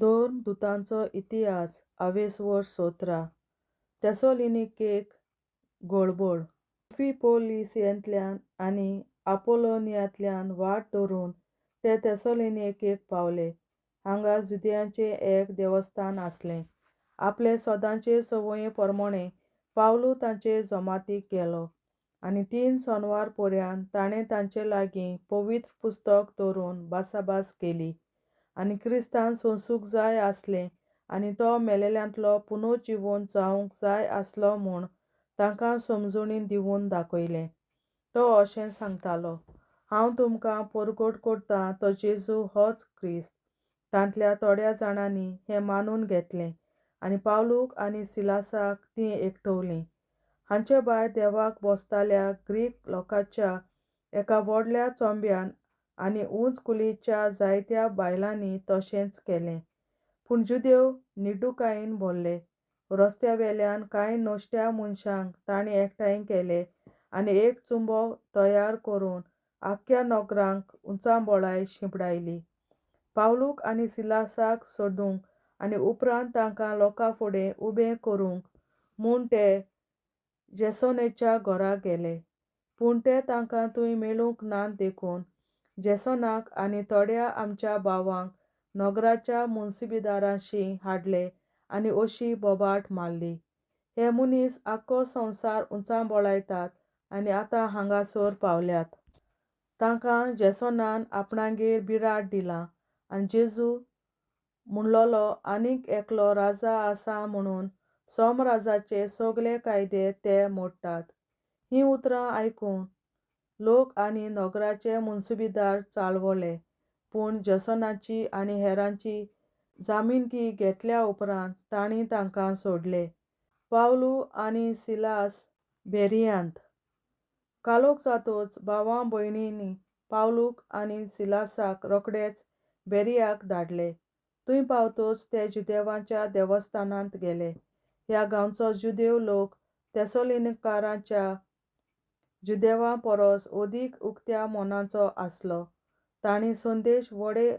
दोन दुतांचो इतिहास 20 तेसोलिनिकेक गोळबोळ फिपोलिसियंतल्यान आनी आपोलोनियांतल्यान वाट धरून ते तेसोलिनिकेक पावले. हांगा जुदियांचें एक देवस्थान आसलें. आपले सदांचे संवये प्रमाणें पावलू तांचे जमातीक गेलो आनी 3 सोनवार पर्यान ताणें तांचे लागीं पवित्र पुस्तक दवरून भासाभास केली आनी क्रिस्तान सोंसूंक जाय आसलें आनी तो मेलेल्यांतलो पुनर्जीवन जावंक जाय आसलो म्हूण तांकां समजुणी दिवन दाखयलें. तो अशें सांगतालो, हांव तुमकां परगट करतां तो जेजू होच क्रिस्त. तांतल्या थोड्या जाणांनी हें मानून घेतलें आनी पावलूक आनी सिलासाक तीं एकठवलीं. हांचे भायर देवाक भोसताल्या ग्रीक लोकांच्या एका व्हडल्या चोंब्यान आनी उंच कुलीच्या जायत्या बायलांनी तशेंच केलें. पूण जुदेव निडूकायेन भरले. रस्त्यावेल्यान कांय नश्ट्या मनशांक तांणी एकठांय केले आनी एक चुंबो तयार करून आख्ख्या नगराक उंचाबोळाय शिंपडायली. पावलूक आनी सिलासाक सोदूंक आनी उपरांत तांकां लोकांफुडें उबें करूंक म्हूण ते जेसोनाच्या घरा गेले. पूण ते तांकां थंय मेळूंक नात देखून जेसोनाक आनी थोड्या आमच्या भावांक नगराच्या मुनसिबेदारांशीं हाडले आनी अशी बोबाट मारली. हे मनीस आख्खो संवसार उंचाबोळायतात आनी आतां हांगासर पावल्यात. तांकां जेसोनान आपणागेर बिराड दिलां आनी जेजू म्हणलोलो आनीक एकलो राजा आसा म्हणून सोमराजाचे सगळे कायदे ते मोडटात. हीं उतरां आयकून लोक आनी नगराचे मुनसिबेदार चाळवले. पूण जेसोनाची आनी हेरांची जामीनगी घेतल्या उपरांत तांणी तांकां सोडले. पावलू आनी सिलास बेरियांत कालोख जातच भावां भयणींनी पावलूक आनी सिलासाक रोखडेच बेरियाक धाडले. थंय पावतच ते जुदेवांच्या देवस्थानांत गेले. ह्या गांवचो जुदेव लोक तेसोलिनिकारांच्या जुदेवां परस अदीक उक्त्या मोनाचो आसलो. तांणी संदेश व्हडे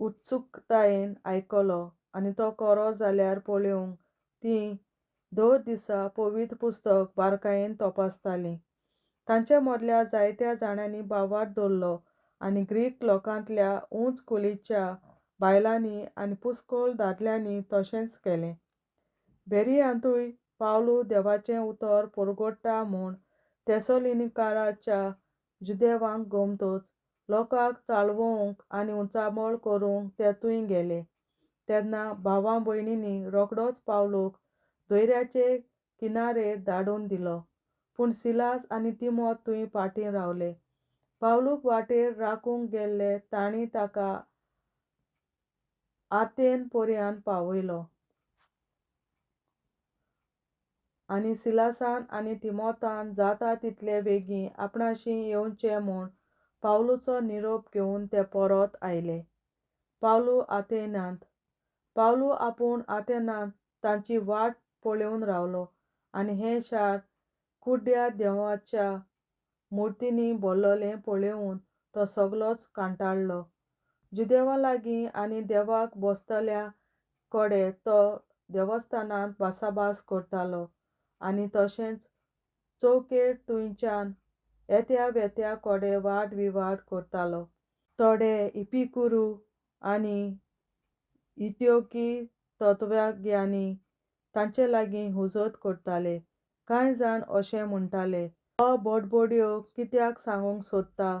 उत्सुकतायेन आयकलो आनी तो खरो जाल्यार पळोवंक तीं दर दिसा पवित्र पुस्तक बारकायेन तपासतालीं. तांचे मदल्या जायत्या जाणांनी भावार्थ धरलो आनी ग्रीक लोकांतल्या उंच कुलीच्या बायलांनी आनी पुस्कळ दादल्यांनी तशेंच केलें. बेरियांतूय पावलू देवाचें उतर परगट्टा म्हूण तेसोलिनिकाराच्या जुदेवांक गमतच लोकांक चाळवूंक आनी उंचाबोळ करूंक ते थंय गेले. तेन्ना भावां भयणींनी रोखडोच पावलूक दर्याचे किनारेर धाडून दिलो. पूण सिलास आनी तिमोथ थंय फाटीं रावले. पावलूक वाटेर राखूंक गेल्ले तांणी ताका आथेन पर्यान पावयलो आनी सिलासान आनी तिमोथान जाता तितले बेगीन आपणाशीं येवचें म्हूण पावलूचो निरोप घेवन ते परत आयले. पावलू आथेनांत पावलू आपूण आथेनांत तांची वाट पळोवन रावलो आनी हें शार कुड्ड्या देवाच्या मुर्तींनी भरलोलें पळोवन तो सगळोच कांटाळ्ळो. जुदेवां लागीं आनी देवाक भोसतल्या कडेन तो देवस्थानांत भासाभास करतालो आनी तशेंच चौकेर थंयच्यान येत्या वेत्या कडेन वाद विवाद करतालो. थोडे इपिकुरू आनी इथियोपी तत्वज्ञानी तांचे लागीं हुजत करताले. कांय जाण अशें म्हणटाले, हो बडबड्यो कित्याक सांगूंक सोदता.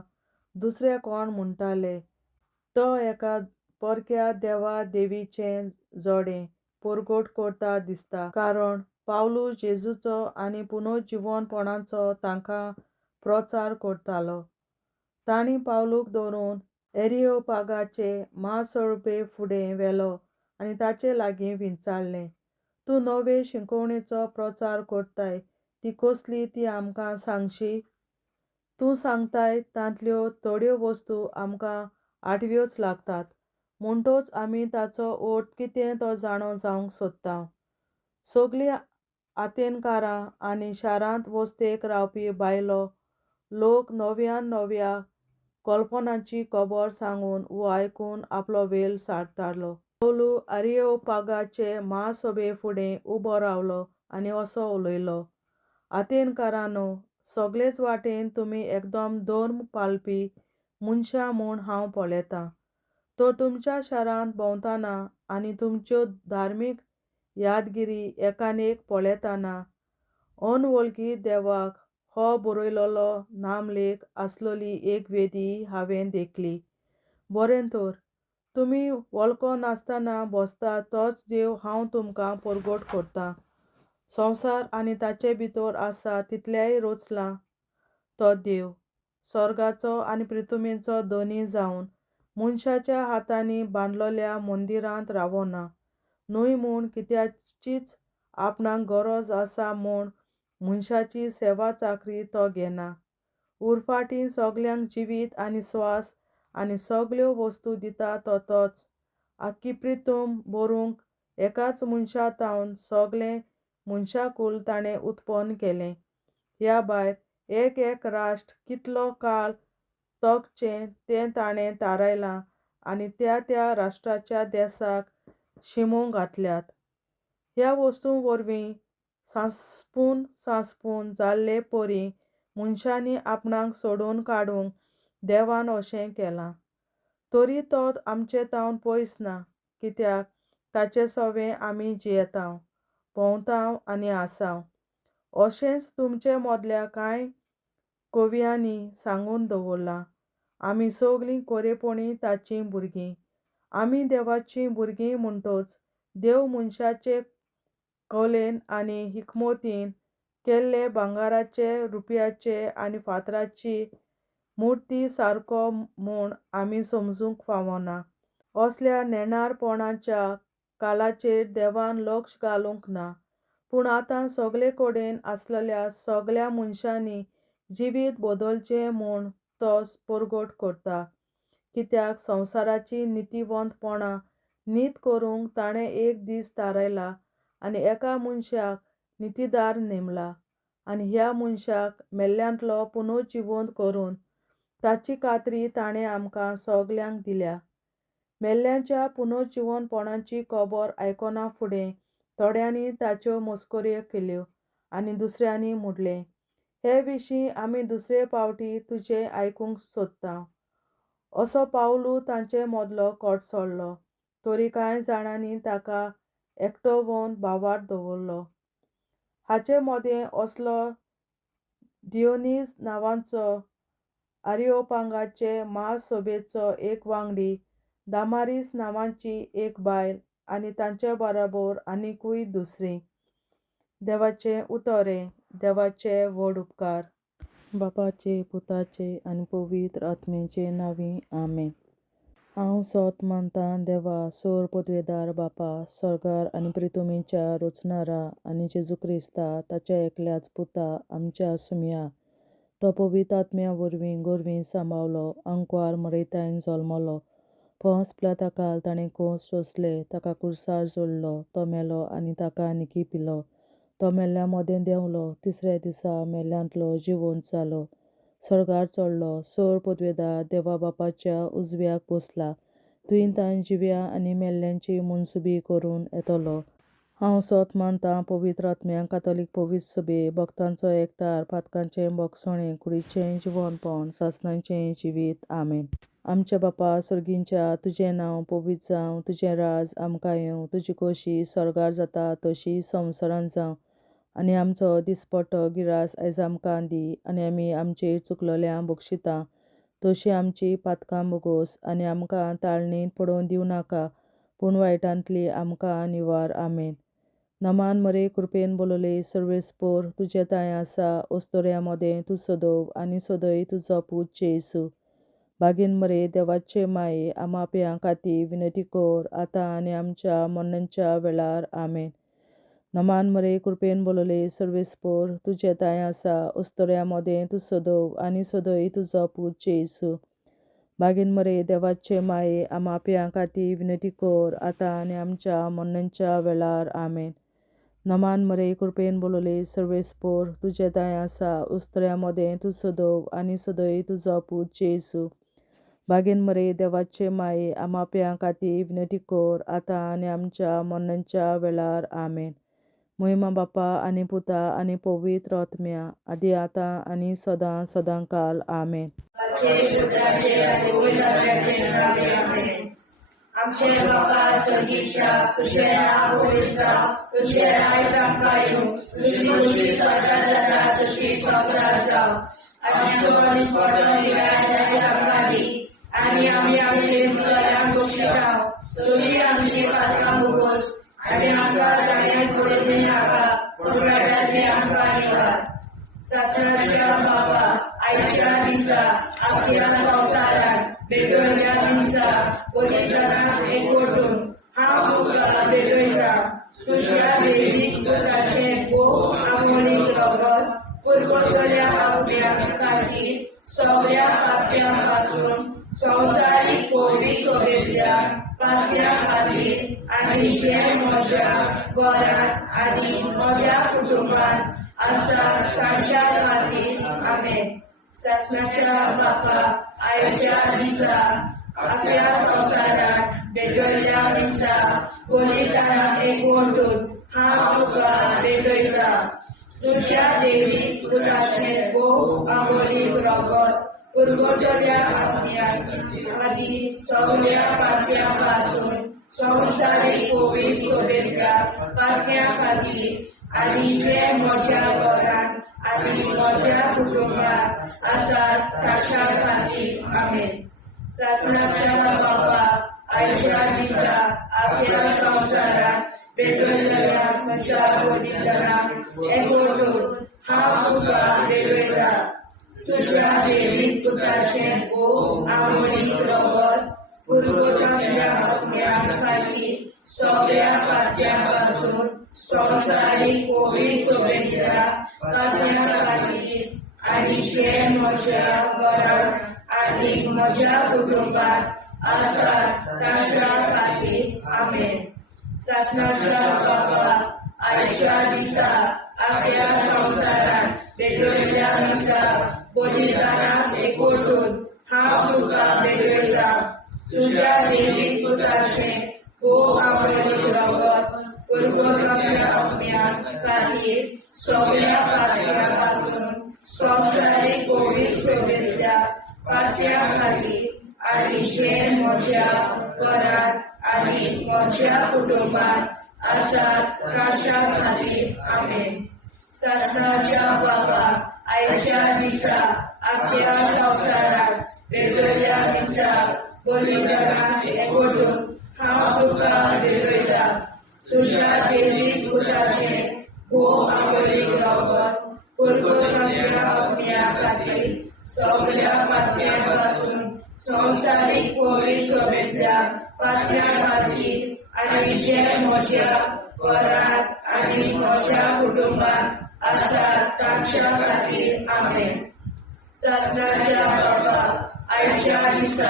दुसरे कोण म्हणटाले, तो एका परक्या देवा देवीचें जोडें परगट करता दिसता कारण पावलू जेजूचो आनी पुनर्जीवनपणाचो तांकां प्रचार करतालो. तांणी पावलूक धरून एरियोपागाचे म्हासोळपे फुडें व्हेलो आनी ताचे लागीं विचारलें, तूं नवे शिकवणेचो प्रचार करताय ती कसली ती आमकां सांगशी. तूं सांगताय तांतल्यो थोड्यो वस्तू आमकां आठव्योच लागतात म्हणटच आमी ताचो अर्थ कितें तो जाणो जावंक सोदता. सगळीं आथेनकारां आनी शारांत वस्तेक रावपी बायलो लोक नव्यान नव्या कल्पनांची खबर सांगून वो आयकून आपलो वेळ सारतालो. पावलू आरियोपागाचे महासभे फुडें उबो रावलो आनी असो उलयलो, आतेनकारांनो, सगळेच वाटेन तुमी एकदम धर्म पाळपी मनशां म्हूण हांव पळयतां. तो तुमच्या शारांत भोंवतना आनी तुमच्यो धार्मीक यादगिरी एकान एक पळयतना अनवळखी देवाक हो बरयलोलो नामलेख आसलोली एक वेदी हांवें देखली. बरें तर, तुमी वळखो नासतना बसता तोच देव हांव तुमकां परगट करतां. संवसार आनी ताचे भितर आसा तितल्याय रचला तो देव, स्वर्गाचो आनी पृथ्वीचो धनी जावन मनशाच्या हातांनी बांदलोल्या मंदिरांत रावना. न्हय म्हूण कित्याचीच आपणाक गरज आसा म्हूण मनशाची सेवा चाकरी तो घेना. उरफाटीं सगल्यांक जिवीत आनी स्वास आनी सगल्यो वस्तू दिता तो तोच. आख्खी पृथ्वी भरूंक एकाच मनशांतावन सगळें मनशाकूल ताणें उत्पन्न केलें. ह्या भायर एक एक राष्ट्र कितलो काळ तगचें तें ताणें थारायलां आनी त्या त्या राष्ट्राच्या देशाक शिमो घातल्यात. ह्या वस्तूं वरवीं सांसपून जाल्ले परी मनशांनी आपणाक सोडून काडूंक देवान अशें केलां. तरी तो आमचे तावन पयस ना, कित्याक ताचे सवें आमी जियेतांव, भोंवतांव आनी आसांव. अशेंच तुमचे मदल्या कांय कवियांनी सांगून दवरलां, आमी सगळीं खरेपणी ताचीं भुरगीं. आमी देवाचीं भुरगीं म्हणटच देव मनशाचे कलेन आनी हिकमतीन केल्ले भांगाराचे, रुपयाचे आनी फातराची मुर्ती सारको म्हूण आमी समजूंक फावना. असल्या नेणारपणाच्या काळाचेर देवान लक्ष घालूंक ना. पूण आतां सगळे कडेन आसलेल्या सगळ्या मनशांनी जिवीत बदलचें म्हूण तो परगट करता. कित्याक संवसाराची नितिवंतपणां नीत करूंक ताणें एक दीस थारायला आनी एका मनशाक नितीदार नेमला. आनी ह्या मनशाक मेल्ल्यांतलो पुनर्जिवंत करून ताची खात्री ताणें आमकां सगल्यांक दिल्या. मेल्ल्यांच्या पुनर्जिवंतपणाची खबर आयकना फुडें थोड्यांनी ताच्यो मस्कऱ्यो केल्यो आनी दुसऱ्यांनी म्हणलें, हे विशीं आमी दुसरे फावटी तुजें आयकूंक सोदतांव. असो पावलू तांचे मदलो खोट सोडलो. तरी कांय जाणांनी ताका एकटो व्हरून भावार्थ दवरलो. हाचे मदें असलो दियोनीस नांवाचो आरियोपागाचे महासभेचो एक वांगडी, दामारीस नांवाची एक बायल आनी तांचे बरोबर आनीकूय दुसरीं. देवाचें उतरें. देवाचे व्हड उपकार. बापाचे, पुताचे आनी पवित्र आत्म्याचे नांवीं आमेन. हांव सोत मानतां देवा, सोर पदवेदार बापा, स्वर्गार आनी पृथ्वीच्या रचणारा आनी जेजू क्रिस्ता ताच्या एकल्याच पुता आमच्या सुमया. तो पवित्र आत्म्या वरवीं गोरवीं सांबाळलो, अंकवार मरयतायन जल्मलो, पोंस पिलाताकाल ताणें खूंस सोंसले, ताका क्रुसार जोडलो, तो मेलो आनी ताका निखिपिलो. तो मेल्ल्या मदें देंवलो, तिसऱ्या दिसा मेल्ल्यांतलो जिवंत जालो, स्वर्गार चडलो, सोर पदवेदार देवा बापाच्या उजव्याक बसला, थंय ताण जिव्या आनी मेल्ल्यांची मनसुबी करून येतलो. हांव सोत मानतां पवित्र आत्म्याक, कातोलीक पवित्र सभे, भक्तांचो एकठार, पातकांचें भोगसणें, कुडीचें जिवंतपण, सासणाचें जिवीत. आमेन. आमचे बापा स्वर्गीच्या, तुजें नांव पवित्र जावं, तुजें राज आमकां येवं, तुजी खोशी स्वर्गार जाता तशी संवसारांत जावं. आनी आमचो दिसपट्टो गिरास आयज आमकां दी. आनी आमी आमचेर चुकलोल्यांक बक्षितां तशी आमची पातकां बोगोस. आनी आमकां ताळणेंत पडोवन दिवं नाका, पूण वायटांतली आमकां निवार. आमेन. नमान मरे कृपेन बोलले सर्वेस्पोर, तुजे ताय आसा अस्तोऱ्या मदें तूं सदव आनी सदय तुजो पूत जेसू. बागीन मरे देवाचे माये, आमा प्यां खातीर विनंती कर, आतां आनी आमच्या मरणाच्या वेळार. आमेन. नमान मरे कृपेन बोलले सर्वेस्पोर, तुजे ताय आसा अस्तोऱ्या मदें तूं सदव आनी सदय तुजो पूत जेसू. बागीन मरे देवाचे माये, आमा प्यां खातीर विनंती कर, आतां आनी आमच्या मरणाच्या वेळार. आमेन. नमान मरे कृपेन बोलले सर्वेस्पोर, तुजे ताय आसा अस्तोऱ्या मदें तूं सदव आनी सदय तुजो पूत जेसू. बागेन मरे देवाचे माये आमाप्यां खातीर विनंती कर आतां आनी आमच्या मरणाच्या वेळार आमेन. महिमा बापा आनी पुता आनी पवित्र आत्म्या आदी आतां आनी सदां सदांकाल आमेन. आमचे बापा स्वर्गीच्या तुझें नांव पवित्र जावं, तुझें राज्य आमकां येवं, तुजी खुशी स्वर्गांत जाता तशी संवसारांत जावं. आमचो दिसपट्टो निराय आज आमकां दी आनी आमी आमचे मुखारांक बक्षितांव, तुजी आमची पातकां भोगोस आनी आमकां दाण्यांत पडूं दिवं नाका, पूण वायटांतल्यान आमकां निवार. सासणाच्या बापा आयच्या दिसा आपल्या संवसारांत भेटवयल्या दिसा पवित्रांक एकवटून हांव तुका भेटयता. तुज्या दैवीक पुताचें भोव आमोणीक रगत पुरगोटल्या आत्म्या खातीर सगळ्या पाप्यां पासून संवसारीक पवित्र सोबेतल्या पाप्यां खातीर आनी जे म्हज्या घरांत आनी म्हज्या कुटुंबांत आसा तांच्या खातीर आमेन. सासणाच्या बापा आयच्या दिसा आपल्या संवसारांत भेटवयल्या दिसा पवित्रांक एकवटून हांव तुका भेटयता. तुज्या दैवीक पुताचें भोव आमोणीक रगत पुरगोटल्या आत्म्या खातीर सगळ्या पाप्यां पासून संवसारीक पवित्र सोबेतल्या पाप्यां खातीर आनी जे म्हज्या घरांत आनी म्हज्या कुटुंबांत आसात तांच्या खातीर आमेन. सासणाच्या बापा आयच्या दिसा आपल्या संवसारांत भेटवयल्या म्हज्या पवित्रांक एकवटून हांव तुका भेटयता. तुज्या दैवीक पुताचें भोव आमोणीक रगत पुरगोटल्या आत्म्या खातीर सगळ्या पाप्यां पासून संवसारीक पवित्र सोबेतल्या पाप्यां खातीर आनी जे म्हज्या घरांत आनी म्हज्या कुटुंबांत आसात तांच्या खातीर आमेन. सासणाच्या बापा आयच्या दिसा आपल्या संवसारांत भेटवयल्या दिसा पवित्रांक एकवटून हांव तुका भेटयता. तुज्या दैवीक पुताचें भोव आमोणीक रगत पुरगोटल्या आत्म्या खातीर सगळ्या पाप्यां पासून संवसारीक पवित्र सोबेतल्या पाप्यां खातीर आनी जे म्हज्या घरांत आनी म्हज्या कुटुंबांत आसात तांच्या खातीर आमेन. सासणाच्या बापा आयच्या दिसा आपल्या संवसारांत भेटवयल्या दिसा पवित्रांक एकवटून हांव तुका भेटयता. तुज्या दैवीक पुताचें भोव आमोणीक रगत पुरगोटल्या आत्म्या खातीर सगळ्या पाप्यां पासून संवसारीक पवित्र सोबेतल्या पाप्यां खातीर आनी जे म्हज्या घरांत आनी म्हज्या कुटुंबांत आसात तांच्या खातीर आमेन. सासणाच्या बापा आयच्या दिसा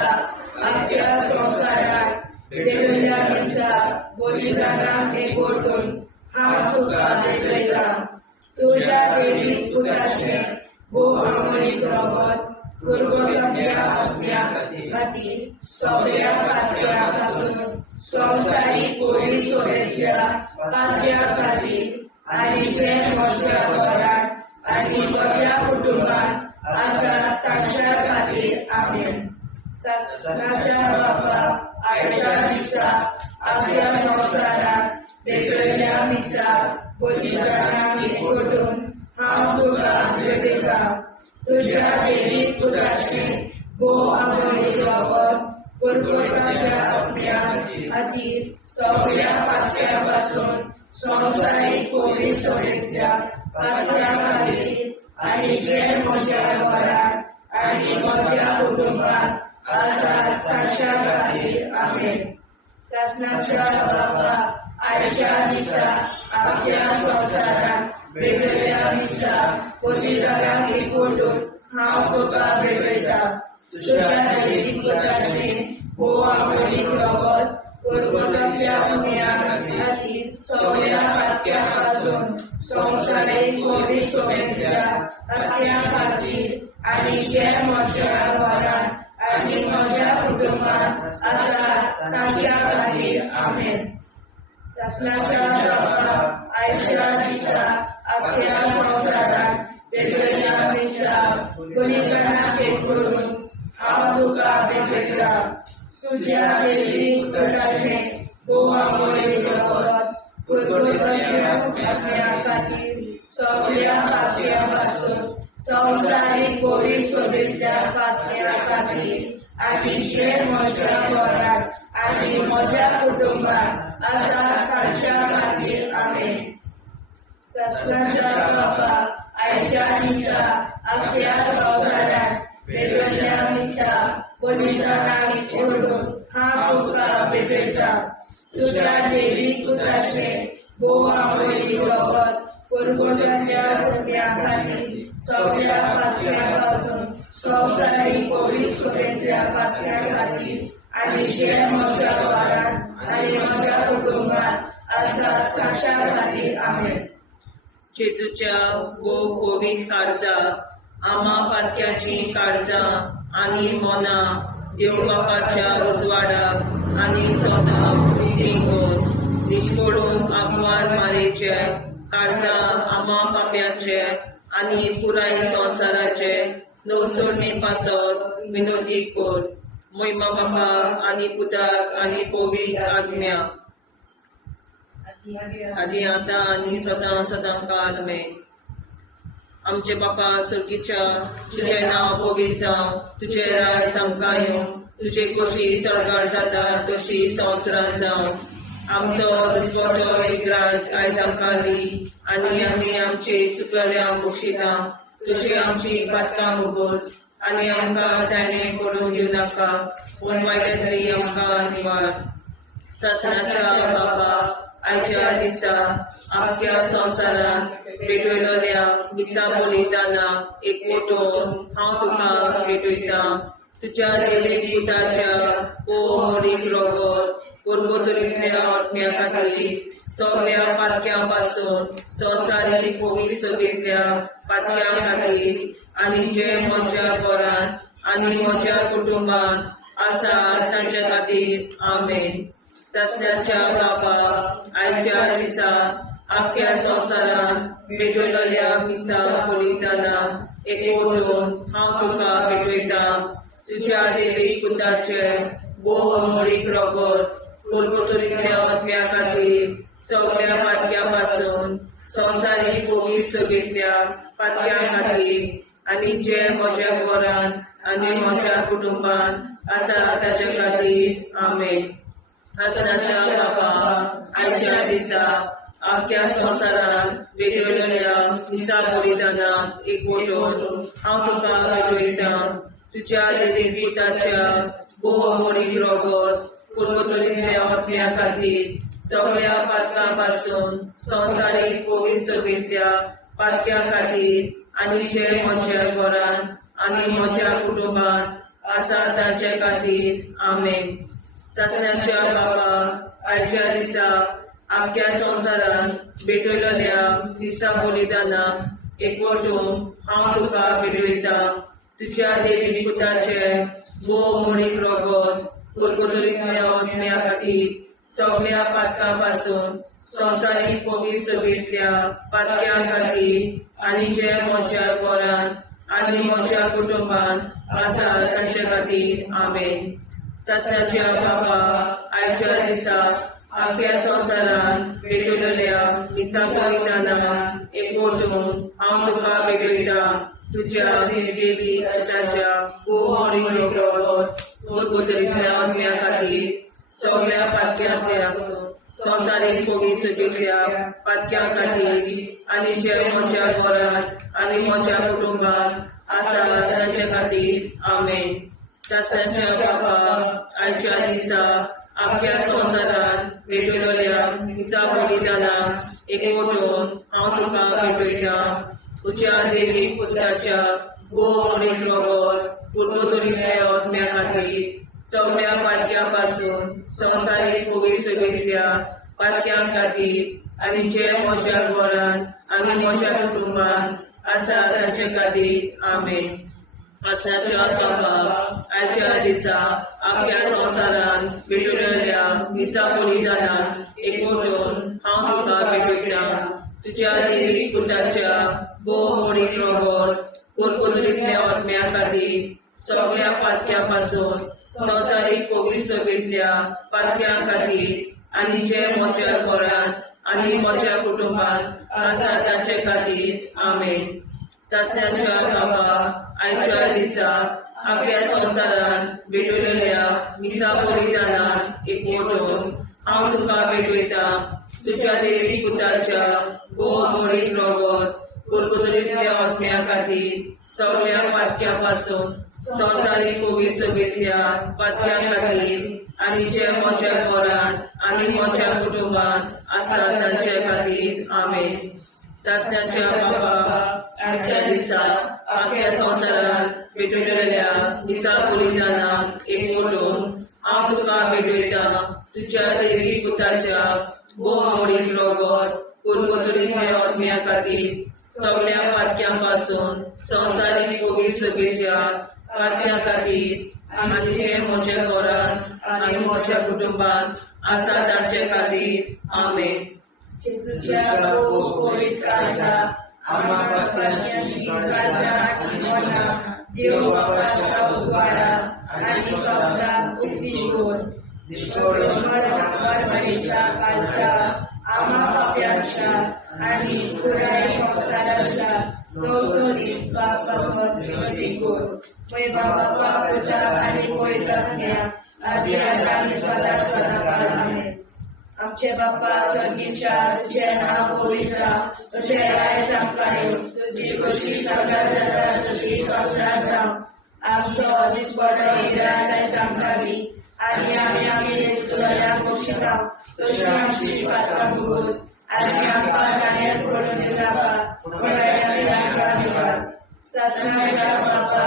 आपल्या संवसारांत भेटवयल्या दिसा पवित्रांक एकवटून हांव तुका भेटयता. तुज्या दैवीक पुताचें भोव आमोणीक रगत पुरगोटल्या आत्म्या खातीर सगळ्या पाप्यां पासून संवसारीक पवित्र सोबेतल्या पाप्यां खातीर आनी जे म्हज्या घरांत आनी म्हज्या कुटुंबांत आसात तांच्या खातीर आमेन. सासणाच्या बापा आयच्या दिसा आपल्या संवसारांत भेटवयल्या दिसा पवित्रांक एकवटून हांव तुका भेटयता. तुज्या दैवीक पुताचें भोव आमोणीक रगत पुरगोटल्या आत्म्या खातीर सगळ्या पाप्यां पासून संवसारीक पवित्र सोबेतल्या पाप्यां खातीर आनी जे म्हज्या घरांत आनी म्हज्या कुटुंबांत आसात तांच्या खातीर आमेन. सासणाच्या बापा आयच्या दिसा आपल्या संवसारांत भेटवयल्या दिसा पवित्रांक एकवटून हांव तुका भेटयता. तुज्या दैवीक पुताचें भोव आमोणीक रगत पुरगोटल्या आत्म्या खातीर सगळ्या पाप्यां पासून संवसारीक पवित्र सोबेतल्या पाप्यां खातीर आनी जे म्हज्या घरांत आनी म्हज्या कुटुंबात आसात तांच्या खातीर आमेन. शासनाच्या बापाक आयच्या दिसा आख्या संवसारात वेगवेगळ्या दिसा गुन्हेगारांक एक करून हांव तुका भेटयता. तुज्या देवी पुत्राचें भोव रगत पुरगोटल्या खातीर सगळ्या पापया पासून संवसारीक पवित्र सोबेतल्या पापया खातीर आनी जे म्हज्या घरांत आनी म्हज्या कुटुंबात आसात तांच्या खातीर आमेन. सत्याच्या बापाक आयच्या दिसा आख्या संवसारात वेगवेगळ्या दिसा गुन्हेगारांक ओडून हांव तुका भेटयता. तुज्या देवी पुत्राचें भोव रगत पुरगोटल्या सगळ्या खातीर सगळ्या पापया पासून संवसारीक पवित्र सोबेतल्या पापया खातीर आनी जे म्हज्या घरांत आनी म्हज्या कुटुंबात आसात तांच्या खातीर आमेन. जेजूच्या भोव पवित्र काळजा आमा पातक्याची काळजां आनी मोना देव बापाच्या उजवाडाक आनी सदां देखून निश्पडून आग्वार मारेचे काळजा आमा पाप्याचे आनी पुराय संवसाराचे नवसोडणे पासत विनोदी कोर. महिमा बापा आनी पुताक आनी पवित्र आत्म्या आदी आतां आनी सदां सदां काल आमेन. आमचे बापा सुर्गीच्या तुझे नांव पवित्र जावं, तुझे राज आमकां येवं, तुझे कशी सरकार जाता तशी संवसारांत जावं. आमचो दिसवटो विग्राज आयज आमकां दी आनी आमी आमचे चुकल्यांक बक्षिता. तशी आमची पातकां मुगोस आनी आमकां ताणें पडूंक दिवं नाका, पूण वायटांतली आमकां निवार. सासणाच्या बापा आयच्या दिसा आख्या संवसारात भेटयलोल्या दिसा बलिदाना एकवटून हांव तुका भेटयता. तुज्या देवीक पुताच्या मोडीक रगत पुरगोटरींतल्या आत्म्या खातीर सगळ्या पातक्यां पासून संवसारीक पवित्र सोबेतल्या पातक्या खातीर आनी जे म्हज्या घरांत आनी म्हज्या कुटुंबात आसात तांच्या खातीर आमेन. सत्याच्या बापा आयच्या दिसा आख्या संवसारात भेटयलोल्या दिसा बलिदाना एकवटून हांव तुका भेटयता. तुज्या देवीक पुताचे भोव मोडीक रगत पुरगोटरींतल्या आत्म्या खातीर सगळ्या पातक्या पासून संवसारीक पवित्र सोबेतल्या पातक्या खातीर आनी जे म्हज्या घरांत आनी म्हज्या कुटुंबात आसा ताच्या खातीर आमेन. सासणाच्या बापा आयच्या दिसा आख्या संवसारात भेटयलोल्या दिसा बलिदाना एकवटून हांव तुका भेटयता. तुज्या देवीक पुताच्या भोव मोडीक रगत पुरगोटरींतल्या आत्म्या खातीर सगळ्या पातकां पासून संवसारीक पवित्र सोबेतल्या पातक्या खातीर आनी जे म्हज्या घरांत आनी म्हज्या कुटुंबात आसा तांच्या खातीर आमेन. सासणाच्या बापा आयच्या दिसा आख्या संवसारात भेटयलोल्या दिसा बलिदाना एकवटून हांव तुका भेटयता. तुज्या देवीक पुताचे भोव मोडीक रगत पुरगोटरींतल्या आत्म्या खातीर सगळ्या पातकां पासून संवसारीक पवित्र सोबेतल्या पातक्या खातीर आनी जे म्हज्या घरांत आनी म्हज्या कुटुंबात आसा तांच्या खातीर आमेन. सासणाच्या बापा आयच्या दिसा आख्या संवसारात भेटयलोल्या दिसा बलिदाना एकवटून हांव तुका भेटयता. तुज्या देवीक पुताच्या भोव मोडीक रगत पुरगोटरींतल्या आत्म्या खातीर सगळ्या पातक्यांतल्या संवसारीक पवित्र सोबेतल्या पातक्या खातीर आनी जे म्हज्या घरांत आनी म्हज्या कुटुंबात आसा तांच्या खातीर आमेन. सासणाच्या बापा आयच्या दिसा आख्या संवसारात भेटयलोल्या दिसा बलिदाना एकवटून हांव तुका भेटयता. तुज्या देवीक पुताच्या भोव मोडीक रगत पुरगोटरींतल्या आत्म्या खातीर सगळ्या पातक्या पासून संवसारीक पवित्र सोबेतल्या पातक्या खातीर आनी जे म्हज्या घरांत आनी म्हज्या कुटुंबात आसा तांच्या खातीर आमेन. असण्याच्या बाबा आयच्या दिसा आख्या संवसारान भेटलेल्या मिसा बलिदानान एकवटून हांव तुका भेटयता तुज्या दैवीक पुताच्या भोव मोडीक रगत कुरकुरीतल्या आत्म्या खातीर सगळ्या पातक्या पासून संवसारीक पवित्र सभेंतल्या पातक्या खातीर आनी जे म्हज्या घरांत आनी म्हज्या कुटुंबांत आसा ताचे खातीर आमेन. चाचण्याच्या बाबा आयच्या दिसा आख्या संवसारान भेटलेल्या मिसा बलिदानान एकवटून हांव तुका भेटयता तुज्या दैवीक पुताच्या भोव मोडीक रगत कुरकुरीतल्या आत्म्या खातीर सगळ्या पातक्या पासून संवसारीक पवित्र सभेंतल्या पातक्या खातीर आनी जे म्हज्या घरांत आनी म्हज्या कुटुंबांत आसा तांचे खातीर आमेन. चाचण्याच्या बाबा आयच्या दिसा आख्या संवसारान भेटलेल्या मिसा बलिदानान एकवटून हांव तुका भेटयता तुज्या दैवीक पुताच्या भोव मोडीक रगत कुरकुरीतल्या आत्म्या खातीर सगळ्या पातक्या पासून संवसारीक पवित्र सभेच्या पातक्या खातीर आनी जे म्हज्या घरांत आनी म्हज्या कुटुंबांत आसा तांचे खातीर आमेन. जेजूच्या पवित्र काळजा आम्हा पापांची काळजा आनी मना देव बापाच्या उजवाडा आनी कबरात उक्ती कर. परमेच्या काळजा आम्हा पाप्यांच्या आनी पुराय संवसाराच्या गवसणीत पापावर विनंती कर. पळय बाबा पुता आनी पवित्रात्म्या आदी आनी सदा सदाकाळ आमेन. आमचे बापा स्वर्गीच्या तुझे नाव पवित्र तुझे राय आमकां येवं तुजी कशी सगळ्यात जाता तशी संवसारांत जावं. आमचो दिसपडो हिराय जायत आमकां दी आनी आमी आमची चुकल्यांक बक्षिता तशी आमची पातकां भोगोस आनी आमकां गाण्यार पडून दिनाका पूण आमकां निवार. सत्नाच्या बापा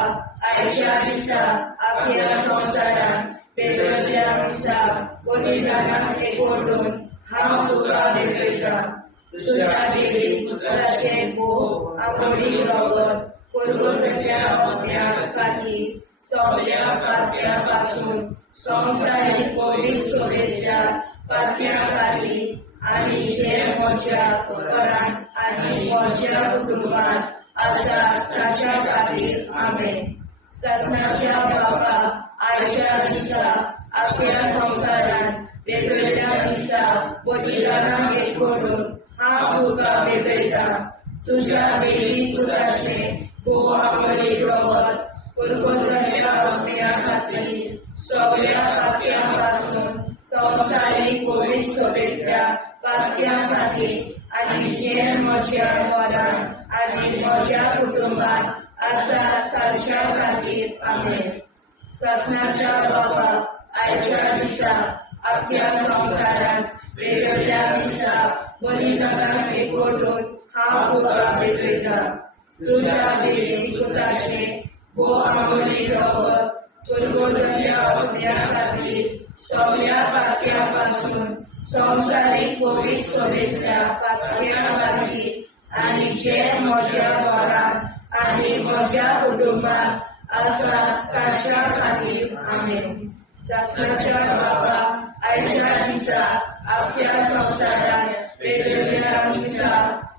आयच्या दिसा आख्या संवसारान भेटलेल्या मिसा बलिदानान एकवटून हांव तुका भेटयता तुज्या दैवीक पुताचे भोव मोडीक रगत कुरकुरीतल्या आत्म्या खातीर सगळ्या पातक्या पासून संवसारीक पवित्र सभेंतल्या पातक्या खातीर आनी जे म्हज्या घरांत आनी म्हज्या कुटुंबांत आसा ताच्या खातीर आमेन. सत्नाच्या बापा आयच्या दिसा आख्या संवसारान भेटलेल्या मिसा बलिदानान एकवटून हांव तुका भेटयता तुज्या दैवीक पुताचे भोव मोडीक रगत कुरकुरीतल्या आत्म्या खातीर सगळ्या पातक्या पासून संवसारीक पवित्र सभेंतल्या पातक्या खातीर आनी जे म्हज्या घरांत आनी म्हज्या कुटुंबांत आसा तांच्या खातीर आमेन. सत्नाच्या बापा आयच्या दिसा आख्या संवसारान भेटलेल्या मिसा बलिदानान एकवटून हांव तुका भेटयता तुज्या दैवीक पुताचे भोव मोडीक रगत कुरकुरीतल्या आत्म्या खातीर सगळ्या पातक्या पासून संवसारीक पवित्र सभेंतल्या पातक्या खातीर आनी जे म्हज्या घरांत आनी म्हज्या कुटुंबांत आसा तांच्या खातीर आमेन. सत्नाच्या बापा आयच्या दिसा आख्या संवसारान भेटलेल्या मिसा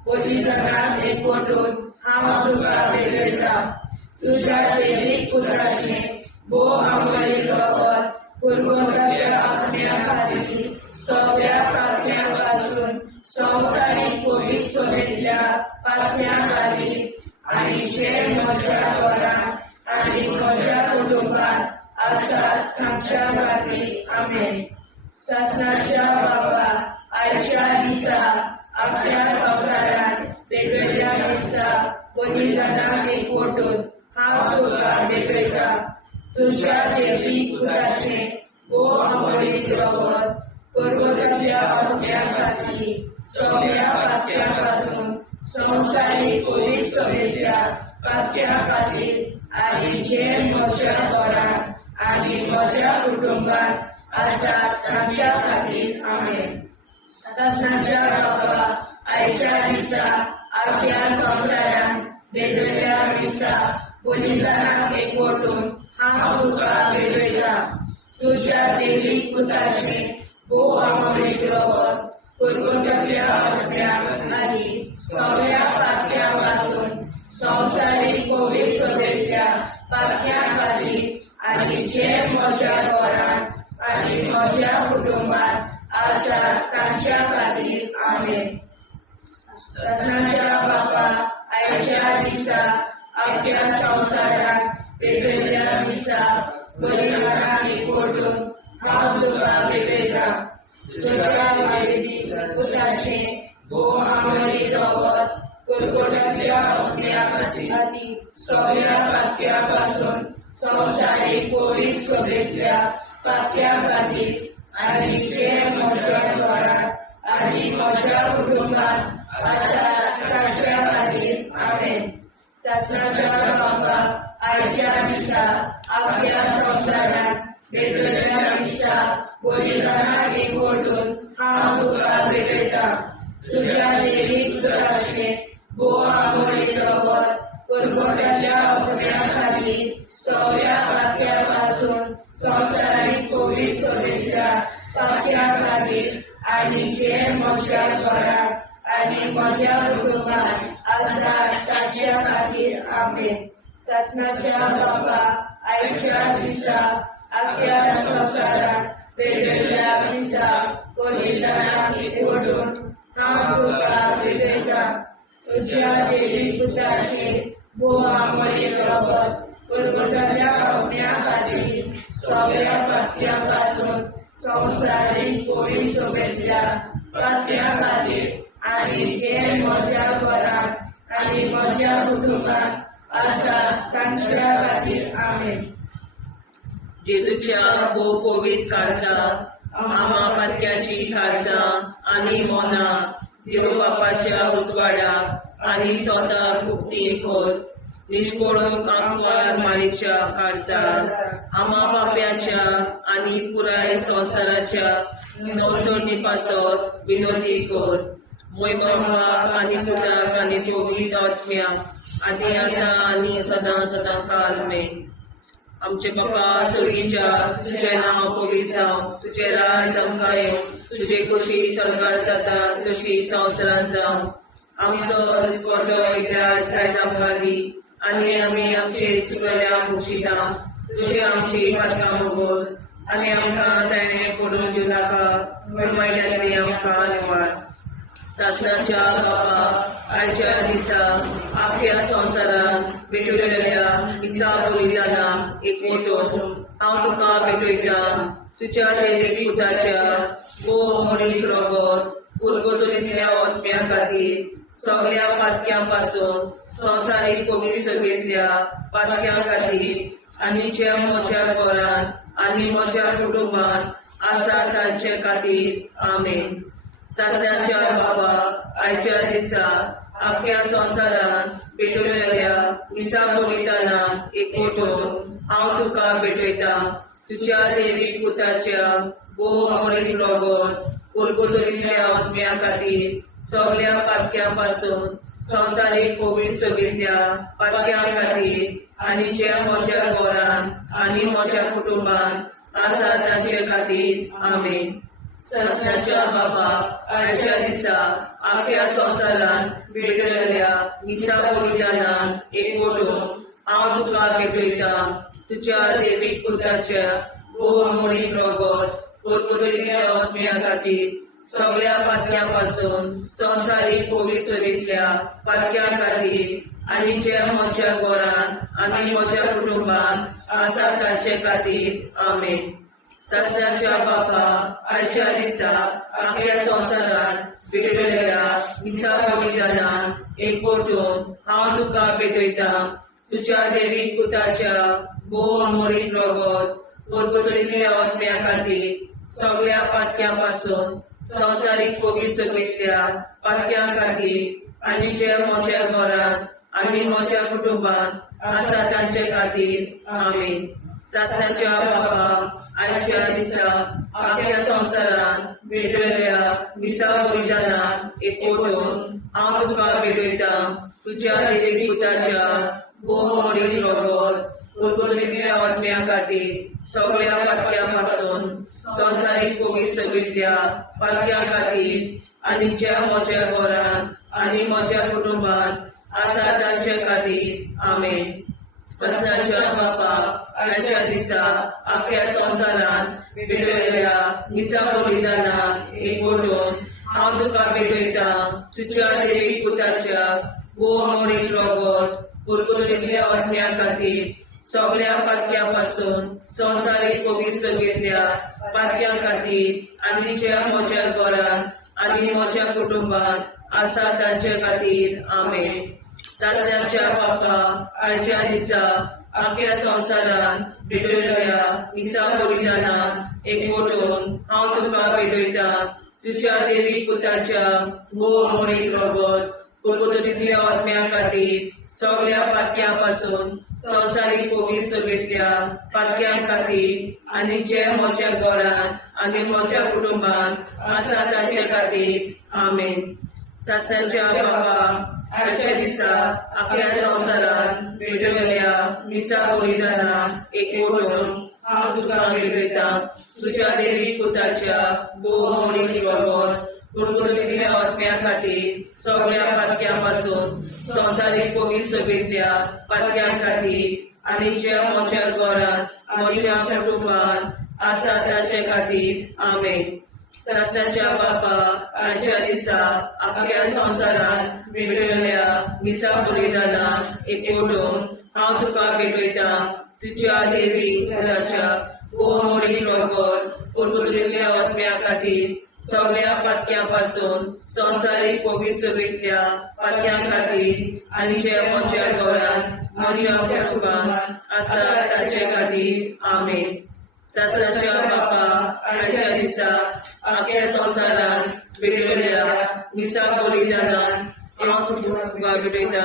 बलिदानान एकवटून हांव तुका भेटयता तुज्या दैवीक पुताचे भोव मोडीक रगत कुरकुरीतल्या आत्म्या खातीर सगळ्या पातक्या पासून संवसारीक पवित्र सभेंतल्या पातक्या खातीर आनी जे म्हज्या घरांत आनी म्हज्या कुटुंबांत आसा तांच्या खातीर आमेन. सत्नाच्या बापा आयच्या दिसा आख्या संवसारान भेटलेल्या मिसा बलिदानान एकवटून हांव तुका भेटयता तुज्या दैवीक पुताचे भोव मोडीक रगत कुरकुरीतल्या आत्म्या खातीर सगळ्या पातक्या पासून संवसारीक पवित्र सभेंतल्या पातक्या खातीर आनी जे म्हज्या घरांत आनी म्हज्या कुटुंबांत आसा तांच्या खातीर आमेन. सत्नाच्या बापा आयच्या दिसा आख्या संवसारान भेटलेल्या मिसा बलिदानाक एकवटून हांव तुका भेटयता तुज्या दैवीक पुताचे भोव अमरीक रगत कुरकुरच्या आत्म्याक आनी सगळ्या पातक्यां पासून संवसारीक पवित्रतेच्या पातक्यां खातीर आनी जे म्हज्या घरांत आनी म्हज्या कुटुंबांत आसा तांच्या खातीर आमेन. सणाच्या बापा आयच्या दिसा अख्ख्या संवसाराक भेटयल्या दिसा बलिदानाक एकवटून हांव तुका भेटयता तुज्या वैदिक पुताचे भोव अमरीक रगत कुरकुरच्या आत्म्या खातीर सगळ्या पातक्यां पासून संवसारीक पवित्रतेच्या पातक्यां खातीर आनी जे म्हज्या घरांत आनी म्हज्या कुटुंबांत आसा तांच्या खातीर आमेन. सणाच्या बापा आयच्या दिसा अख्ख्या संवसाराक भेटयल्या दिसा बलिदानाक एकवटून हांव तुका भेटयता तुज्या दैवीक पुताचे भोव अमरीक रगत कुरकुरच्या आत्म्या खातीर सगळ्या पातक्यां पासून संवसारीक पवित्रतेच्या पातक्यां खातीर आनी जे म्हज्या घरांत आनी म्हज्या कुटुंबांत आसा तांच्या खातीर आमेन. सणाच्या बापा आयच्या दिसा अख्ख्या संवसाराक भेटयल्या दिसा बलिदानाक एकवटून हांव तुका भेटयता तुज्या दैवीक पुताचे भोव अमरीक रगत कुरकुरच्या आत्म्या खातीर सगळ्या पातक्यां पासून संवसारीक पवित्रतेच्या पातक्यां खातीर आनी जे म्हज्या घरांत आनी म्हज्या कुटुंबांत आसा तांच्या खातीर आमेन. जेजूच्या भोव पवित्र काळजांत आम्हा पातक्याची काळजां आनी मोनां देव बापाच्या उजवाडाक आनी स्वता मुक्ती कर. निष्पळूक आंकवार माळेच्या काळजांत आम्हा पाप्याच्या आनी पुराय संवसाराच्या संसर्णी पासत विनोदी कर. मोय बापाक आनी पुताक आनी पवित्र आत्म्याक आदी आतां आनी सदां सदां काल मेन. आमचे बापा सर्गीच्या तुझे नांव पवित्र जावं तुझे राज आमकां येवं तुझे कशी सरकार जाता तशी संवसारांत जावं. आमचो दिसवटो एकदांच आयज आमकां दी आनी आमी आमचे चुकल्यांक बक्षिता तुजी आमची पातकां भोगोस आनी आमकां ताणें पडून दिवं नाका पूण वायट्यांतली आमकां निवार. सणाच्या बापा आयच्या दिसा अख्ख्या संवसारांत भेटयल्या दिसा बलिदानाक एकवटून हांव तुका भेटयता तुज्या दैवीक पुताच्या भोव अमरीक रगत कुरकुरतेच्या आत्म्या खातीर सगळ्या पातक्यां पासून संवसारीक पवित्रतेच्या पातक्यां खातीर आनी जे म्हज्या घरांत आनी म्हज्या कुटुंबांत आसा तांचे खातीर आमेन. सणाच्या बापा आयच्या दिसा अख्ख्या संवसारांत भेटयल्या दिसा बलिदानाक एकवटून हांव तुका भेटयता तुज्या दैवीक पुताच्या भोव अमरीक रगत कुरकुरतेच्या आत्म्या खातीर सगळ्या पातक्यां पासून संवसारीक पवित्रतेच्या पातक्यां खातीर आनी जे म्हज्या घरांत आनी म्हज्या कुटुंबांत आसा तांचे खातीर आमेन. सणाच्या बापा आयच्या दिसा अख्ख्या संवसारांत भेटयल्या दिसा बलिदानाक एकवटून हांव तुका भेटयता तुज्या दैवीक पुताच्या भोव अमरीक रगत कुरकुरतेच्या आत्म्या खातीर सगळ्या पातक्यां पासून संवसारीक पवित्रतेच्या पातक्यां खातीर आनी जे म्हज्या घरांत आनी म्हज्या कुटुंबांत आसा तांचे खातीर आमेन. सणाच्या बापा आयच्या दिसा अख्ख्या संवसारांत भेटयल्या दिसा बलिदानाक एकवटून हांव तुका भेटयता तुज्या दैवीक पुताच्या भोव अमरीक रगत कुरकुरतेच्या आत्म्या खातीर सगळ्या पातक्यां पासून संवसारीक पवित्रतेच्या पातक्यां खातीर आनी जे म्हज्या घरांत आनी म्हज्या कुटुंबांत आसा तांचे खातीर आमेन. सणाच्या बापा आयच्या दिसा अख्ख्या संवसारांत भेटयल्या दिसा बलिदानाक एकवटून हांव तुका भेटयता तुज्या दैवीक पुताच्या भोव मोडीत रगत कुरकुरीतल्या आत्म्या खातीर सगळ्या पातक्यां संवसारीक पवित्र सगळ्या पातक्यां खातीर आनी ज्या म्हज्या घरांत आनी म्हज्या कुटुंबांत आसा तांचे खातीर आमेन. ससनाच्या बापाक आयच्या दिसा आख्या संवसारांत भेटयल्या मिसा बलिदानाक एकवटून हांव तुका भेटयता तुज्या देवी पुताच्या भोव मोडीत रगत कुरकुरीतल्या आत्म्या खातीर सगळ्या पातक्यां पासून संवसारीक पवित्र सगळ्या पातक्यां खातीर आनी ज्या म्हज्या घरांत आनी म्हज्या कुटुंबांत आसा तांचे खातीर आमेन. ससनाच्या बापाक आयच्या दिसा आख्या संवसारांत भेटयल्या मिसा बलिदानाक एकवटून हांव तुका भेटयता तुज्या देवी पुताच्या भोव मोडीत रगत कुरकुरीतल्या आत्म्या खातीर सगळ्या पातक्यां पासून संवसारीक पवित्र सगळ्या पातक्यां खातीर आनी जे म्हज्या घरांत आनी म्हज्या कुटुंबांत आसा तांचे खातीर आमेन. ससनाच्या बापाक आयच्या दिसा आख्या संवसारांत भेटयल्या मिसा बलिदानाक एकवटून हांव तुका भेटयता तुज्या देवी पुताच्या भोव मोडीत रगत कुरकुरीतल्या आत्म्या खातीर सगळ्या पातक्यां पासून संवसारीक पवित्र सगळ्या पातक्यां खातीर आनी ज्या म्हज्या घरांत म्हज्या कुटुंबांत आसा तांचे खातीर आमेन. ससनाच्या बापाक आयच्या दिसा आख्या संवसारांत भेटयल्या मिसा बलिदानाक एकवटून हांव तुका भेटयता तुज्या देवी पुताच्या भोव मोडीत रगत कुरकुरीतल्या आत्म्या खातीर सगळ्या पातक्यां पासून संवसारीक पवित्र सगळ्या पातक्यां खातीर आनी जे म्हज्या घरांत म्हज्या कुटुंबांत आसा तांचे खातीर आमेन. ससनाच्या बापाक आयच्या दिसा आख्या संवसारांत भेटयल्या मिसा बलिदानाक हांव तुका भेटयता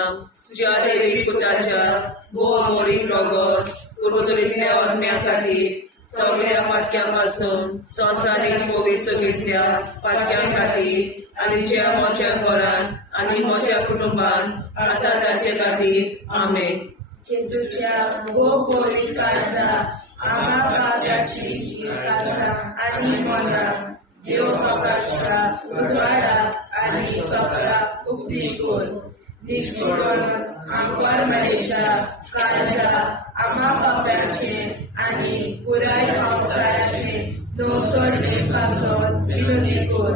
तुज्या देवी पुताच्या भोव मोडीत रगत कुरकुरीतल्या आत्म्या खातीर सगळ्या पातक्यां पासून संवसारीक पवित्र सगळ्या पातक्यां खातीर आनी ज्या म्हज्या घरांत आनी म्हज्या कुटुंबांत आसा तांचे खातीर आमेन. जेजूच्या भोव पवित्र काळजा आम्हा पापाची काळजा आनी मनाक देव बापाच्या उजवाडाक आनी सपनाक उक्ती कर. निष्ठुरण आंकवार मेरेच्या काळजा आम्हा पापाचे आनी पुराय संवसाराचे नवसोडणे पासत विनंती कर.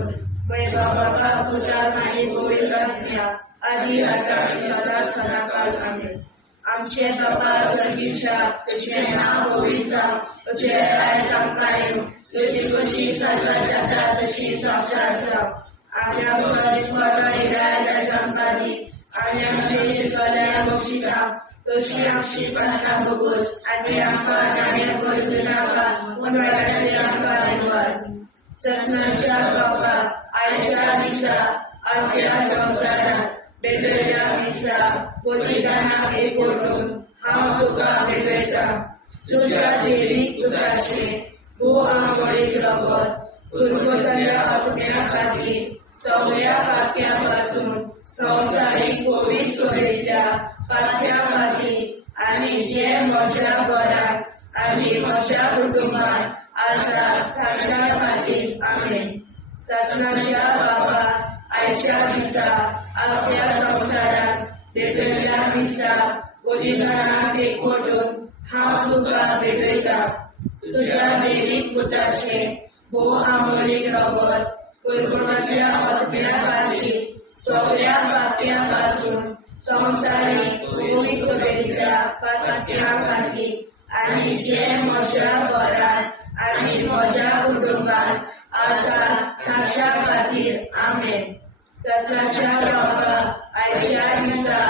मैबा बाबा पुता आनी पवित्र आत्म्या आदी आतां आनी सदांच सदांकाळ आमेन. आमचे बाबा सर्गीच्या तुझे नाव पवित्र तुझे राय आमकां तुझी कशी सजा जाता तशी संस्कार जाव. आनी आमकां दिसपट्टा राय आमकां दी आनी आमचे शिकल्या बक्षिता तशी आमची प्रार्थना बगोस आनी आमकां नाण्या पडूं नाका पूण वाटायले आमकां आयवार. ससनाच्या बापा आयच्या दिसा आख्या संवसारांत भेटयल्या मिसा बलिदानाक एकवटून हांव तुका भेटयता तुज्या देवी पुताचे भोव मोडीत रगत कुरकुरीतल्या आत्म्या खातीर सगळ्या पातक्यां पासून संवसारीक पवित्र सगळ्या पातक्यां खातीर आनी जे म्हज्या घरांत आनी म्हज्या कुटुंबांत आसा तांच्या खातीर आमेन. ससनाच्या बापा आयच्या दिसा आख्या संवसारांत भेटयल्या मिसा बलिदानाक एकवटून हांव तुका भेटयता तुज्या देवी पुताचे भोव मोडीत रगत कुरकुरीतल्या आत्म्या खातीर सगळ्या पातक्यां पासून संवसारीक पवित्र सगळ्या पातक्यां खातीर आनी जे म्हज्या घरांत आनी म्हज्या कुटुंबांत आसा तांच्या खातीर आमेन. ससनाच्या बापा आयच्या दिसा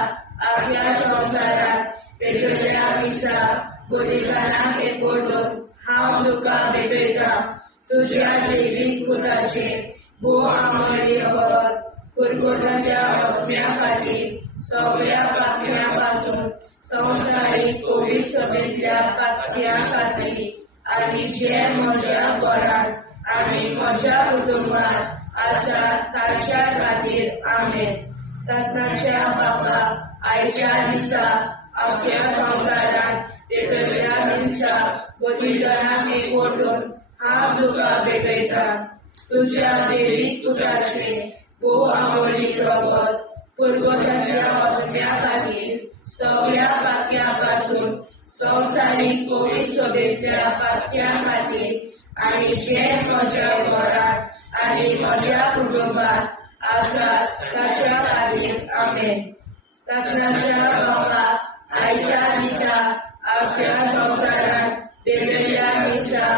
आख्या संवसारांत भेटयल्या मिसा बलिदानाक एकवटून हांव तुका भेटयता तुज्या देवी पुताचे भोव मोडीत रगत कुरकुरीतल्या आत्म्या खातीर सगळ्या पातक्यां पासून संवसारीक पवित्र सगळ्या पातक्यां खातीर आनी जे म्हज्या घरांत आनी म्हज्या कुटुंबांत आसा तांच्या खातीर आमेन. ससनाच्या बापा आयच्या दिसा आख्या संवसारांत पेटयल्या दिसा बलिदानाक एकवटून हांव तुका भेटयता. तुज्या देवीक पुताचें भोव आवडीक रगत पुरगोट्याच्या आत्म्या खातीर सगळ्या पातक्यां पासून संवसारीक पवित्रतेच्या पातक्यां खातीर आनी जे म्हज्या घरांत आनी म्हज्या कुटुंबांत आसात ताच्या खातीर आमेन. सासणाच्या बापा आयच्या दिसा आख्या संवसारांत पेटयल्या दिसा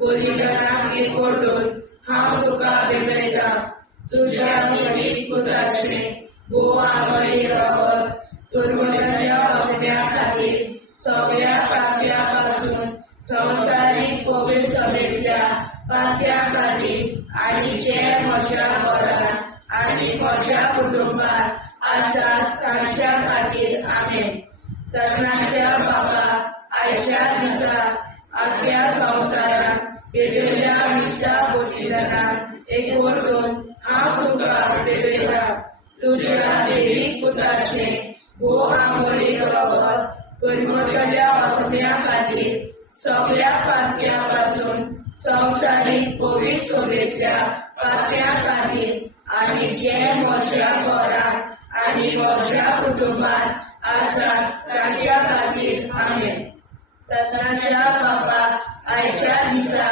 बलिदानाक एकवटून हांव तुका भेटयता. तुज्या देवीक पुताचें भोव आवडीक रगत पुरगोट्याच्या आत्म्या खातीर सगळ्या पातक्यां पासून संवसारीक पवित्रतेच्या पातक्यां खातीर आनी जे म्हज्या घरांत आनी म्हज्या कुटुंबांत आसात तांच्या खातीर आमेन. सगळ्यांच्या बापा आयच्या दिसा आख्या संवसारांत पेटयल्या दिसा बलिदानाक एकवटून हांव तुका भेटयता. तुज्या देवीक पुताचें भोव आवडीक रगत पुरगोट्याच्या आत्म्या खातीर सगळ्या पातक्यां पासून संवसारीक पवित्रतेच्या पातक्यां खातीर आनी जे म्हज्या घरांत आनी म्हज्या कुटुंबांत आसात तांच्या खातीर आमेन. सगळ्यांच्या बापा आयच्या दिसा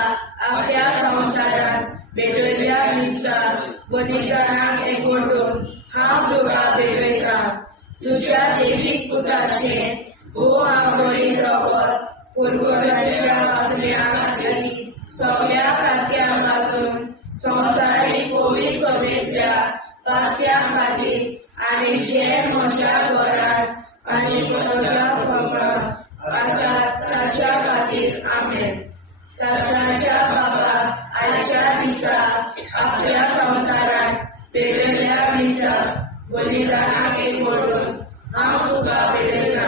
आख्या संवसारांत पेटयल्या दिसा बलिदानाक एकवटून हांव तुका भेटयता. तुज्या देवीक पुताचें भोव आवडीक रगत पुरगोट्याच्या आत्म्या खातीर सगळ्या पातक्यां पासून संवसारीक पवित्रतेच्या पातक्यां खातीर आनी जे म्हज्या घरांत आनी म्हज्या कुटुंबांत आसात ताच्या खातीर आमेन. सासणाच्या बापा आयच्या दिसा आख्या संवसारांत पेटयल्या दिसा बलिदानाक एकवटून हांव तुका भेटयता.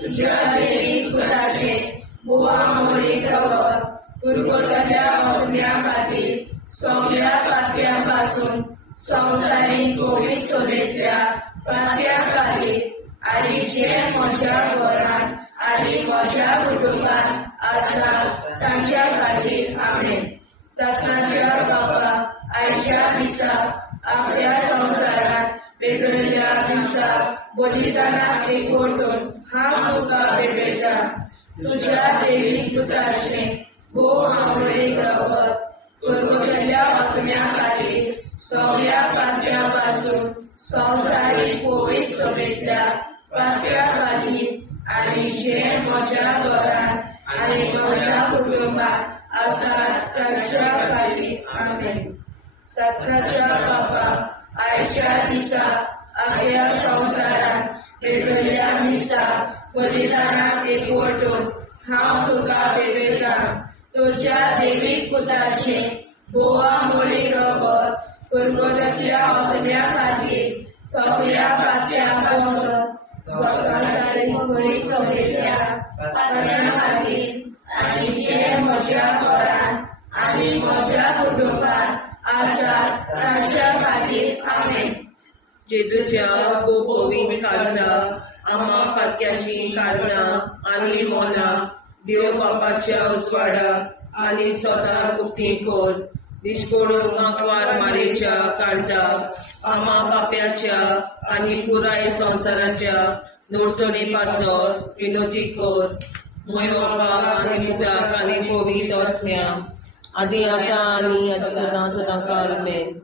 तुज्या देवीक पुताचें भोव आवडीक रगत पुरगोट्याच्या आत्म्या खातीर सगळ्या पातक्यां पासून संवसारीक पवित्रतेच्या पातक्यां खातीर आनी जे म्हज्या घरांत आनी म्हज्या कुटुंबांत आसात तांच्या खातीर आमेन. सासणाच्या बापा आयच्या दिसा आख्या संवसारांत पेटयल्या दिसा बलिदानाक एकवटून हांव तुका भेटयता. तुज्या देवीक पुताचें भोव आवडीक रगत पुरगोट्याच्या आत्म्या खातीर सगळ्या पातक्यां पासून संवसारीक पवित्रतेच्या पातक्यां खातीर आनी जे म्हज्या घरांत आनी म्हज्या कुटुंबांत आसात तांच्या खातीर आमेन. सासणाच्या बापा आयच्या दिसा आख्या संवसारांत पेटयल्या दिसा बलिदानाक एकवटून हांव तुका भेटयता. तुज्या देवीक पुताचें भोव आवडीक रगत पुरगोट्याच्या आत्म्या खातीर सगळ्या पातक्यां पासून संवसारीक पवित्रतेच्या पातक्यां खातीर आनी जे म्हज्या घरांत आनी म्हज्या कुटुंबांत आसात तांच्या खातीर आमेन. जेजूच्या पवित्र काळजा आम्हा पातक्याची काळजां आनी मोना देव बापाच्या उजवाडाक आनी स्वता कुटी कोर दिसपडून आंकवार मारेच्या काळजा आम्हा पाप्याच्या आनी पुराय संवसाराच्या नोडसणी पासर विनोदी कोर. मोय बापा आनी पुताक आनी पवित्र आत्म्या आदी आतां आनी सदां सदां काल आमेन.